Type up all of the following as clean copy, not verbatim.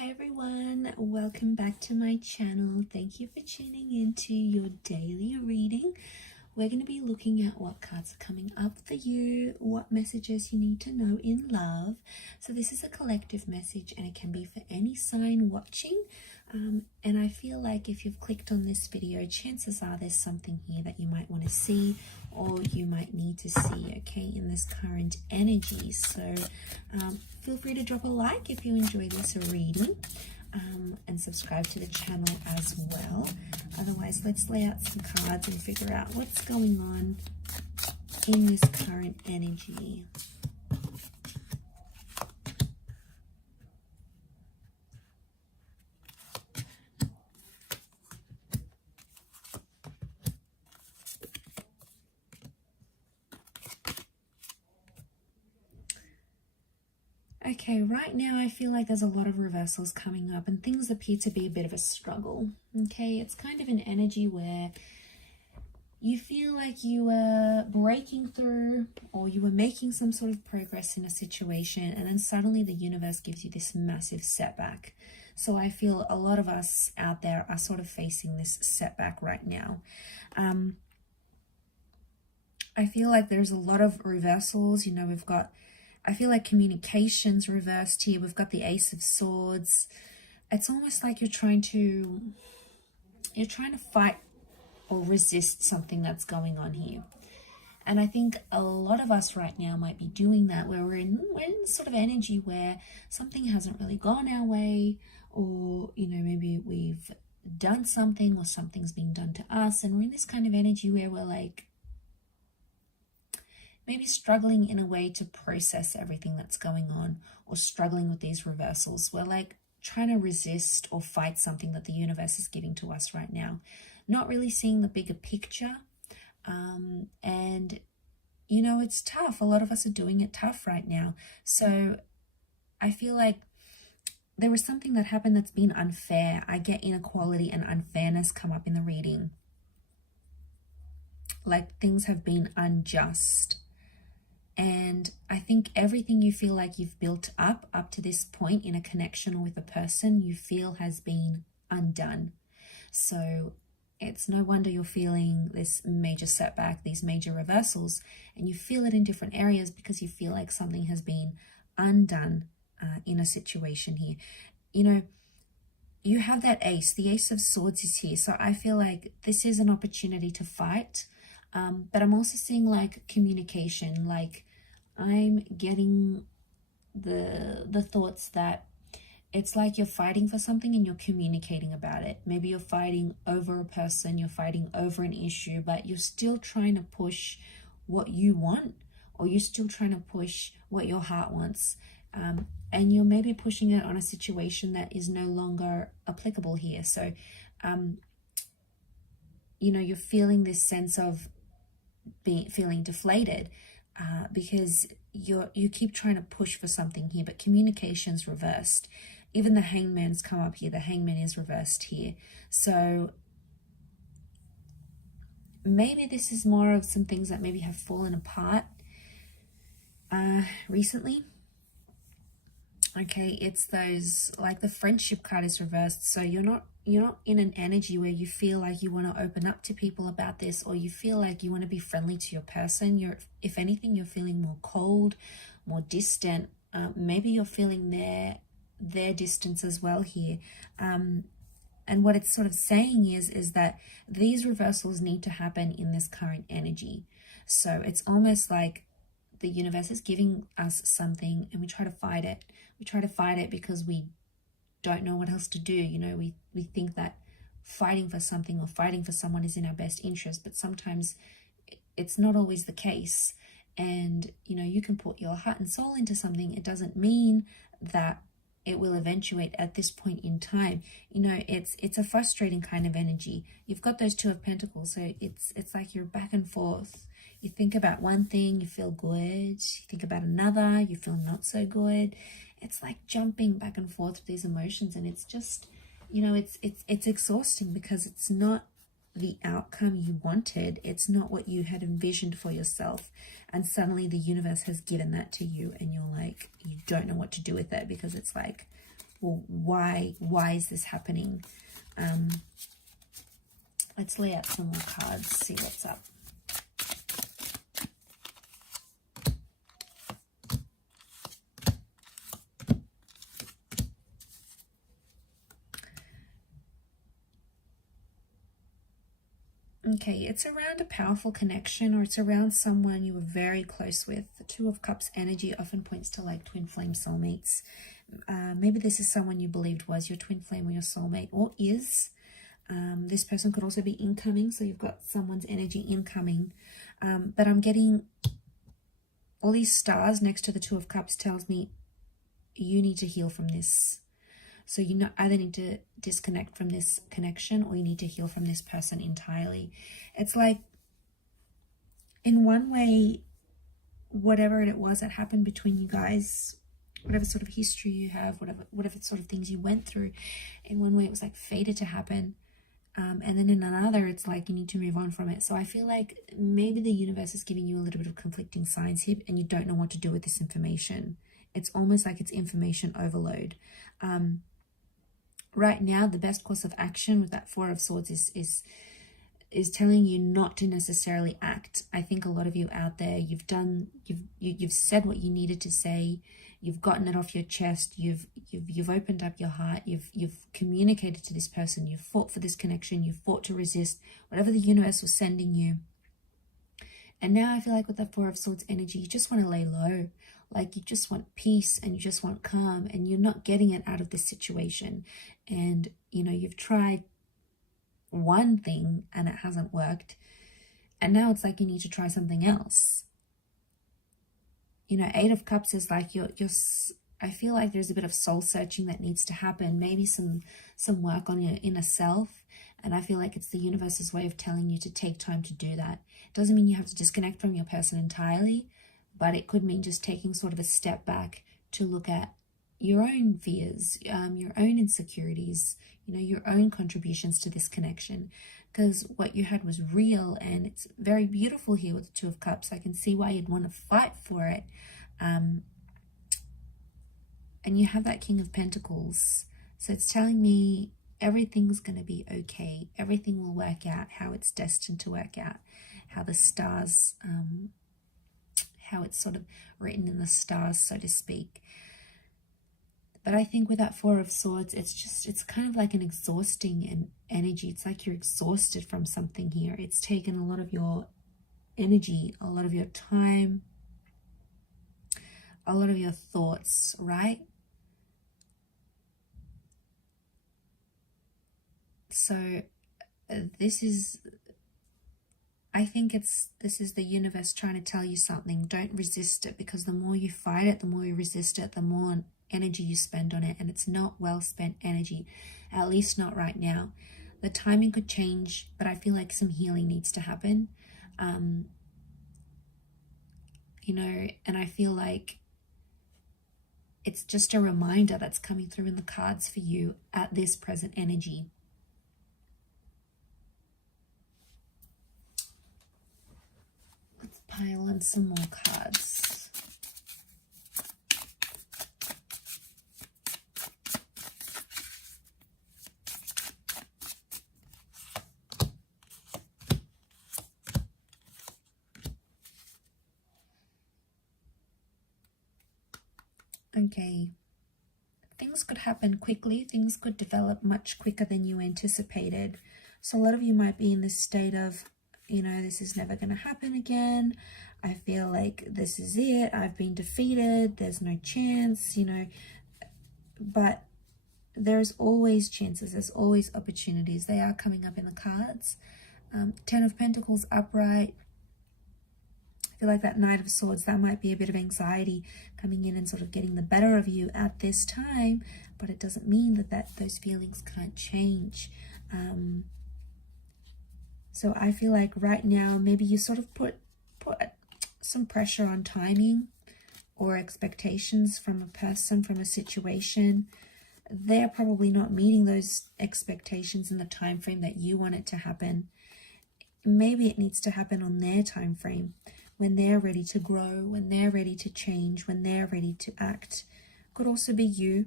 Hi everyone, welcome back to my channel. Thank you for tuning into your daily reading. We're going to be looking at what cards are coming up for you, what messages you need to know in love. So this is a collective message and it can be for any sign watching. And I feel like if you've clicked on this video, chances are there's something here that you might want to see or you might need to see, okay, in this current energy. So feel free to drop a like if you enjoy this reading. And subscribe to the channel as well. Otherwise, let's lay out some cards and figure out what's going on in this current energy. Okay, right now I feel like there's a lot of reversals coming up and things appear to be a bit of a struggle. Okay, it's kind of an energy where you feel like you were breaking through or you were making some sort of progress in a situation, and then suddenly the universe gives you this massive setback. So I feel a lot of us out there are sort of facing this setback right now. I feel like there's a lot of reversals. You know, we've got, I feel like communication's reversed here. We've got the Ace of Swords. It's almost like you're trying to fight or resist something that's going on here. And I think a lot of us right now might be doing that, where we're in sort of energy where something hasn't really gone our way, or, you know, maybe we've done something or something's being done to us. And we're in this kind of energy where we're like, maybe struggling in a way to process everything that's going on, or struggling with these reversals. We're like trying to resist or fight something that the universe is giving to us right now, not really seeing the bigger picture. And, you know, it's tough. A lot of us are doing it tough right now. So I feel like there was something that happened that's been unfair. I get inequality and unfairness come up in the reading. Like things have been unjust. And I think everything you feel like you've built up to this point in a connection or with a person, you feel has been undone. So it's no wonder you're feeling this major setback, these major reversals, and you feel it in different areas because you feel like something has been undone in a situation here. You know, you have that ace, the Ace of Swords is here. So I feel like this is an opportunity to fight. But I'm also seeing like communication, like I'm getting the thoughts that it's like you're fighting for something and you're communicating about it. Maybe you're fighting over a person, you're fighting over an issue, but you're still trying to push what you want, or you're still trying to push what your heart wants. And you're maybe pushing it on a situation that is no longer applicable here. So, you know, you're feeling this sense of feeling deflated because you keep trying to push for something here, but communication's reversed. Even the Hangman's come up here. The Hangman is reversed here. So maybe this is more of some things that maybe have fallen apart recently. Okay, it's those, like the Friendship card is reversed. So you're not in an energy where you feel like you want to open up to people about this, or you feel like you want to be friendly to your person. If anything, you're feeling more cold, more distant. Maybe you're feeling their distance as well here. And what it's sort of saying is that these reversals need to happen in this current energy. So it's almost like the universe is giving us something and we try to fight it. We try to fight it because we don't know what else to do. You know, we think that fighting for something or fighting for someone is in our best interest, but sometimes it's not always the case. And, you know, you can put your heart and soul into something. It doesn't mean that it will eventuate at this point in time. You know, it's a frustrating kind of energy. You've got those Two of Pentacles, so it's like you're back and forth. You think about one thing, you feel good. You think about another, you feel not so good. It's like jumping back and forth with these emotions, and it's just, you know, it's exhausting because it's not the outcome you wanted. It's not what you had envisioned for yourself. And suddenly the universe has given that to you and you're like, you don't know what to do with it, because it's like well, why is this happening? Let's lay out some more cards, see what's up. Okay, it's around a powerful connection, or it's around someone you were very close with. The Two of Cups energy often points to like twin flame soulmates. Maybe this is someone you believed was your twin flame or your soulmate, or is. This person could also be incoming, so you've got someone's energy incoming. But I'm getting all these stars next to the Two of Cups tells me you need to heal from this. So you either need to disconnect from this connection, or you need to heal from this person entirely. It's like, in one way, whatever it was that happened between you guys, whatever sort of history you have, whatever sort of things you went through, in one way it was like fated to happen. And then in another, it's like you need to move on from it. So I feel like maybe the universe is giving you a little bit of conflicting signs here, and you don't know what to do with this information. It's almost like it's information overload. Right now, the best course of action with that Four of Swords is telling you not to necessarily act. I think a lot of you out there, you've said what you needed to say. You've gotten it off your chest. You've opened up your heart. You've communicated to this person. You've fought for this connection. You've fought to resist whatever the universe was sending you. And now I feel like with the Four of Swords energy, you just want to lay low. Like you just want peace and you just want calm, and you're not getting it out of this situation. And, you know, you've tried one thing and it hasn't worked. And now it's like you need to try something else. You know, Eight of Cups is like I feel like there's a bit of soul searching that needs to happen. Maybe some work on your inner self. And I feel like it's the universe's way of telling you to take time to do that. It doesn't mean you have to disconnect from your person entirely, but it could mean just taking sort of a step back to look at your own fears, your own insecurities, you know, your own contributions to this connection. Because what you had was real, and it's very beautiful here with the Two of Cups. I can see why you'd want to fight for it. And you have that King of Pentacles. So it's telling me everything's going to be okay. Everything will work out how it's destined to work out. How the stars, how it's sort of written in the stars, so to speak. But I think with that Four of Swords, it's kind of like an exhausting energy. It's like you're exhausted from something here. It's taken a lot of your energy, a lot of your time, a lot of your thoughts, right? So I think this is the universe trying to tell you something. Don't resist it, because the more you fight it, the more you resist it, the more energy you spend on it, and it's not well spent energy, at least not right now. The timing could change, but I feel like some healing needs to happen. You know, and I feel like it's just a reminder that's coming through in the cards for you at this present energy. Let's pile in some more cards. Okay, things could happen quickly. Things could develop much quicker than you anticipated. So a lot of you might be in this state of, you know, this is never going to happen again. I feel like this is it. I've been defeated. There's no chance, you know. But there's always chances. There's always opportunities. They are coming up in the cards. Ten of Pentacles upright. I feel like that Knight of Swords, that might be a bit of anxiety coming in and sort of getting the better of you at this time, but it doesn't mean that those feelings can't change. So I feel like right now, maybe you sort of put some pressure on timing or expectations from a person, from a situation. They're probably not meeting those expectations in the time frame that you want it to happen. Maybe it needs to happen on their time frame, when they're ready to grow, when they're ready to change, when they're ready to act. Could also be you.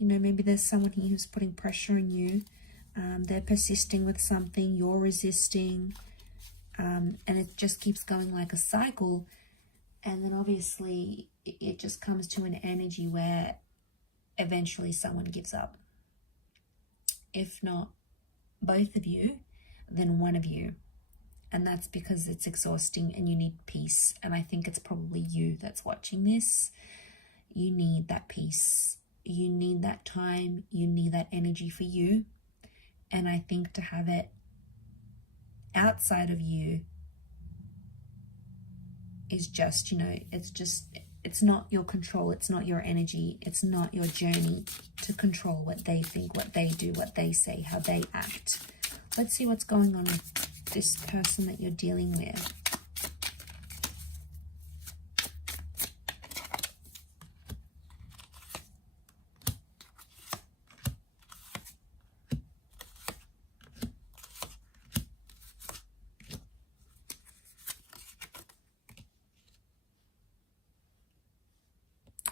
You know, maybe there's someone here who's putting pressure on you. They're persisting with something, you're resisting, and it just keeps going like a cycle. And then obviously it just comes to an energy where eventually someone gives up. If not both of you, then one of you. And that's because it's exhausting and you need peace. And I think it's probably you that's watching this. You need that peace. You need that time. You need that energy for you. And I think to have it outside of you is just, you know, it's not your control. It's not your energy. It's not your journey to control what they think, what they do, what they say, how they act. Let's see what's going on with this person that you're dealing with.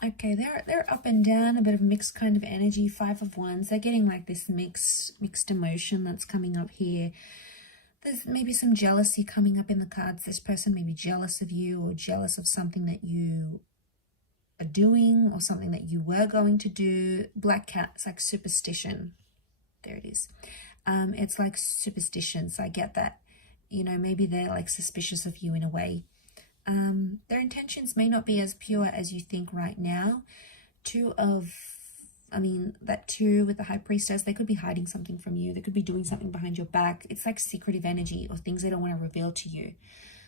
Okay, they're up and down, a bit of mixed kind of energy. 5 of Wands. They're getting like this mixed emotion that's coming up here. There's maybe some jealousy coming up in the cards. This person may be jealous of you or jealous of something that you are doing or something that you were going to do. Black cat, it's like superstition. There it is. It's like superstition, so I get that. You know, maybe they're like suspicious of you in a way. Their intentions may not be as pure as you think right now. That 2 with the High Priestess, they could be hiding something from you. They could be doing something behind your back. It's like secretive energy or things they don't want to reveal to you.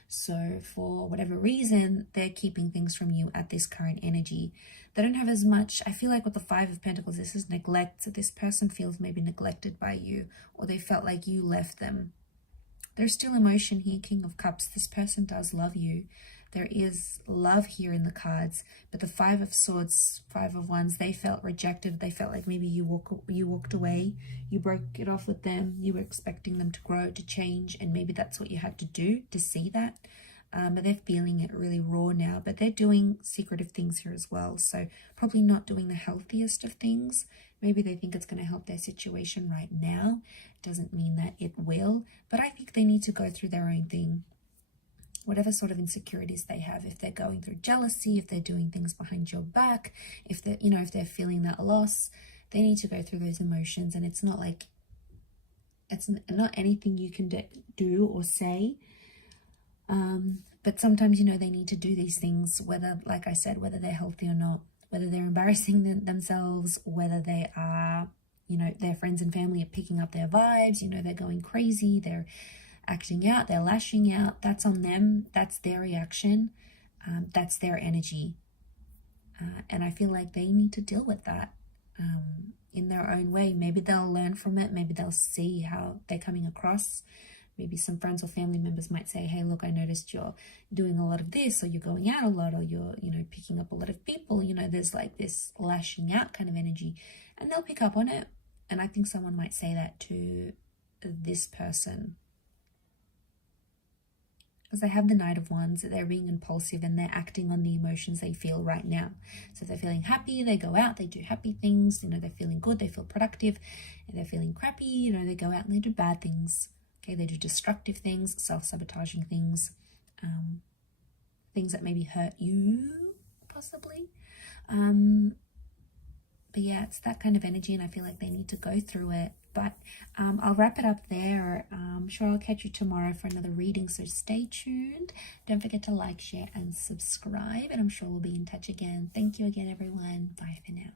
So for whatever reason, they're keeping things from you at this current energy. They don't have as much, I feel like with the 5 of Pentacles, this is neglect. So this person feels maybe neglected by you, or they felt like you left them. There's still emotion here, King of Cups. This person does love you. There is love here in the cards, but the 5 of Swords, 5 of Wands, they felt rejected. They felt like maybe you walked away, you broke it off with them, you were expecting them to grow, to change, and maybe that's what you had to do to see that. But they're feeling it really raw now, but they're doing secretive things here as well. So probably not doing the healthiest of things. Maybe they think it's going to help their situation right now. Doesn't mean that it will, but I think they need to go through their own thing. Whatever sort of insecurities they have, if they're going through jealousy, if they're doing things behind your back, if they're, you know, if they're feeling that loss, they need to go through those emotions. And it's not like, it's not anything you can do or say. But sometimes, you know, they need to do these things, whether, like I said, whether they're healthy or not, whether they're embarrassing themselves, whether they are, you know, their friends and family are picking up their vibes, you know, they're going crazy, they're acting out, they're lashing out. That's on them. That's their reaction. That's their energy. And I feel like they need to deal with that in their own way. Maybe they'll learn from it. Maybe they'll see how they're coming across. Maybe some friends or family members might say, hey, look, I noticed you're doing a lot of this, or you're going out a lot, or you're, you know, picking up a lot of people. You know, there's like this lashing out kind of energy, and they'll pick up on it. And I think someone might say that to this person, because they have the Knight of Wands. They're being impulsive and they're acting on the emotions they feel right now. So if they're feeling happy, they go out, they do happy things. You know, they're feeling good, they feel productive. If they're feeling crappy, you know, they go out and they do bad things. Okay, they do destructive things, self-sabotaging things, things that maybe hurt you, possibly. But yeah, it's that kind of energy, and I feel like they need to go through it. But I'll wrap it up there. I'm sure I'll catch you tomorrow for another reading, so stay tuned. Don't forget to like, share, and subscribe, and I'm sure we'll be in touch again. Thank you again, everyone. Bye for now.